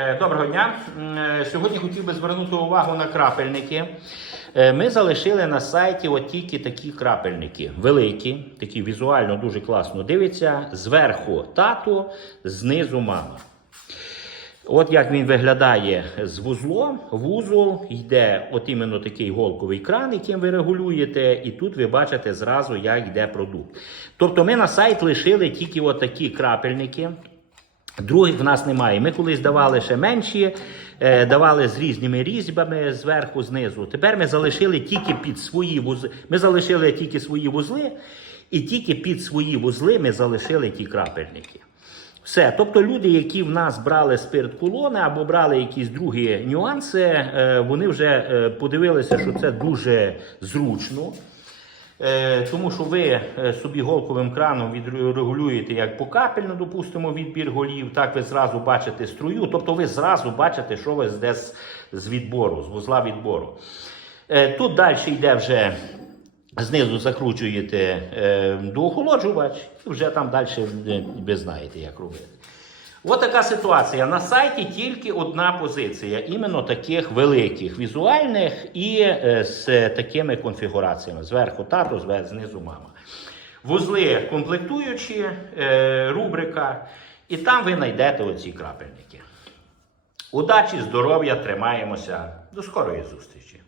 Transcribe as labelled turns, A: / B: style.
A: Е, Доброго дня. Е, Сьогодні хотів би звернути увагу на крапельники. Е, Ми залишили на сайті от тільки такі крапельники. Великі, такі візуально дуже класно дивиться. Зверху тато, знизу мама. От як він виглядає з вузлом. Вузол йде от іменно такий голковий кран, яким ви регулюєте, і тут ви бачите зразу, як йде продукт. Тобто ми на сайт лишили тільки от такі крапельники. Других в нас немає. Ми колись давали ще менші, е, давали з різними різьбами зверху, знизу. Тепер ми залишили тільки під свої вузли. Ми залишили тільки свої вузли, і тільки під свої вузли ми залишили ті крапельники. Все. Тобто люди, які в нас брали спирт колони або брали якісь другі нюанси, е, вони вже е, подивилися, що це дуже зручно. Е, Тому що ви е, собі голковим краном відрегулюєте як покапельно, допустимо, відбір голів, так ви зразу бачите струю, тобто ви зразу бачите, що ви йде з, відбору, з вузла відбору. Е, Тут далі йде вже знизу закручуєте е, доохолоджувач, і вже там далі ви знаєте, як робити. От така ситуація. На сайті тільки одна позиція, іменно таких великих, візуальних і е, з такими конфігураціями. Зверху тато, знизу мама. Вузли комплектуючі, е, рубрика, і там ви знайдете оці крапельники. Удачі, здоров'я, тримаємося. До скорої зустрічі!